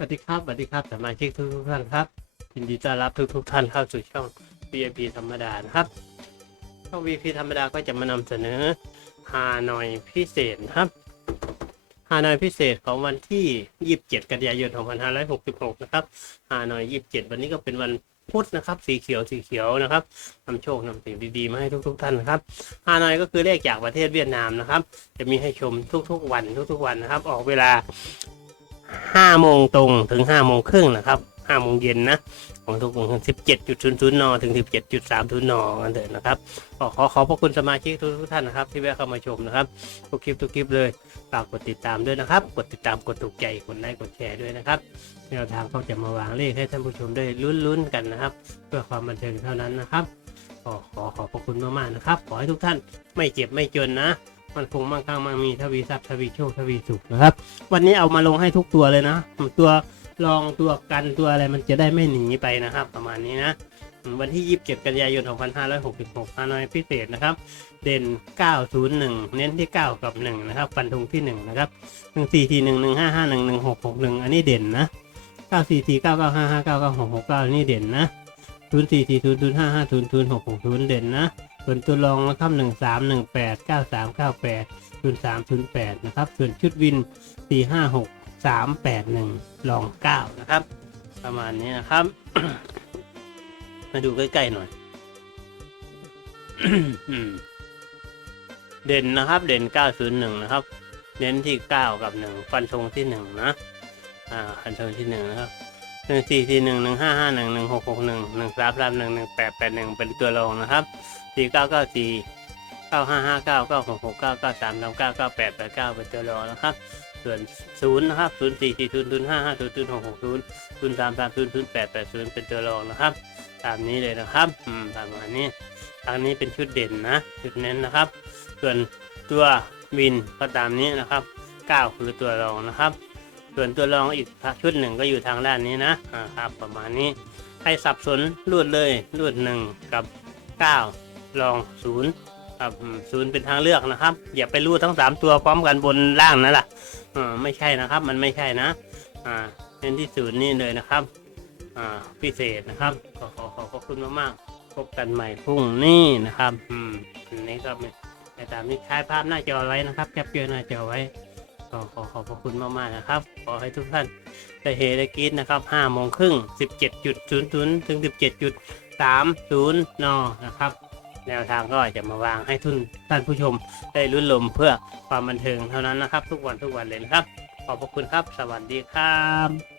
สวัสดีครับสวัสดีครับสมาชิกทุกทุกท่านครับยินดีต้อนรับทุกทุกท่านเข้าสู่ช่อง VIP ธรรมดานะครับช่อง VIP ธรรมดาก็จะมานำเสนอฮานอยพิเศษครับฮานอยพิเศษของวันที่ 27 กันยายน 2566 นะครับฮานอย 27 วันนี้ก็เป็นวันพุธนะครับ สีเขียวสีเขียวนะครับนำโชคนำสิ่งดีๆมาให้ทุก ๆ ท่านนะครับฮานอยก็คือเลขจากประเทศเวียดนามนะครับ จะมีให้ชมทุกๆวันทุกๆวันนะครับ ออกเวลา ห้าโมงตรงถึงห้าโมงครึ่งนะครับห้าโมงเย็นนะของทุกวันสิบเจ็ดจุดศูนย์ศูนย์นถึงสิบเจ็ดจุดสามศูนย์นกันเถอะนะครับก็ขอขอบพระคุณสมาชิกทุกท่านนะครับ ที่แวะเข้ามาชมนะครับทุกคลิปทุกคลิปเลยฝากกดติดตามด้วยนะครับ กดติดตามกดถูกใจกดไลค์กดแชร์ด้วยนะครับแนวทางเขาจะมาวางเลขให้ท่านผู้ชมได้ลุ้นๆกันนะครับ เพื่อความบันเทิงเท่านั้นนะครับก็ขอขอบพระคุณมากๆนะครับ ขอให้ทุกท่านไม่เจ็บไม่จนนะ มันคงมั่งคั่งมั่งมีทวีทรัพย์ทวีโชคทวีสุขนะครับ วันนี้เอามาลงให้ทุกตัวเลยนะ ตัวรองตัวกันตัวอะไรมันจะได้ไม่หนีไปนะครับ ประมาณนี้นะวันที่ 27 กันยายน 2566ฮานอยพิเศษนะครับ เด่น 901 เน้นที่ 9 กับ 1 นะครับ ฟันธงที่ 1 นะครับ 14ที1 1 5 5 1 1 6 6 1 อันนี้เด่นนะ 94ที9 9 5 5 9 9 6 6 9 อันนี้เด่นนะ 04ที0 0 5 5 0 0 6 6 0 เด่นนะ ส่วนตัวรองนะครับ13 18 93 98ศูนย์สามศูนย์แปดนะครับ ส่วนชุดวินสี่ห้าหกสามแปดหนึ่งลองเก้านะครับ ประมาณนี้นะครับ มาดูใกล้ๆหน่อยเด่นนะครับ เด่นเก้าศูนย์หนึ่งนะครับ เน้นที่เก้ากับหนึ่งฟันธงที่หนึ่งนะ อ่า ฟันธงที่หนึ่งนะครับ หนึ่งสี่สี่หนึ่งหนึ่งห้าห้าหนึ่งหนึ่งหกหกหนึ่งหนึ่งสามสามหนึ่งหนึ่งแปดแปดหนึ่งเป็นตัวรองนะครับสี่เก้าเก้าสี่เก้าห้าห้าเก้าเก้าหกหกเก้าเก้าสามสามเก้าเก้าแปดแปดเก้าเป็นตัวรองนะครับ ส่วนศูนย์นะครับศูนย์สี่สี่ศูนย์ศูนย์ห้าห้าศูนย์ศูนย์หกหกศูนย์ศูนย์สามสามศูนย์ศูนย์แปดแปดศูนย์เป็นตัวรองนะครับ ตามนี้เลยนะครับอืมประมาณนี้ทางนี้เป็นชุดเด่นนะชุดเน้นนะครับ ส่วนตัววินก็ตามนี้นะครับเก้าคือตัวรองนะครับ ส่วนตัวรองอีกชุดหนึ่งก็อยู่ทางด้านนี้นะอ่าครับประมาณนี้ให้สับสนรูดเลยรูดหนึ่งกับเก้ารองศูนย์ครับอืมศูนย์เป็นทางเลือกนะครับ อย่าไปรูดทั้งสามตัวพร้อมกันบนล่างนั่นแหละอ่าไม่ใช่นะครับ มันไม่ใช่นะอ่าเป็นที่ศูนย์นี่เลยนะครับอ่าพิเศษนะครับ ขอขอขอขอบคุณมากๆพบกันใหม่พรุ่งนี้นะครับอืมอันนี้ก็ไม่ไม่ตามนี้ถ่ายภาพหน้าจอไว้นะครับแคปเจอร์หน้าจอไว้ ขอขอขอบพระคุณมากๆนะครับ ขอให้ทุกท่านได้เฮได้กรีดนะครับห้าโมงครึ่งสิบเจ็ดจุดศูนย์ศูนย์ถึงสิบเจ็ดจุดสามศูนย์นนะครับ แนวทางก็จะมาวางให้ทุนท่านผู้ชมได้ลุ้นลมเพื่อความบันเทิงเท่านั้นนะครับ ทุกวันทุกวันเลยนะครับ ขอบพระคุณครับ สวัสดีครับ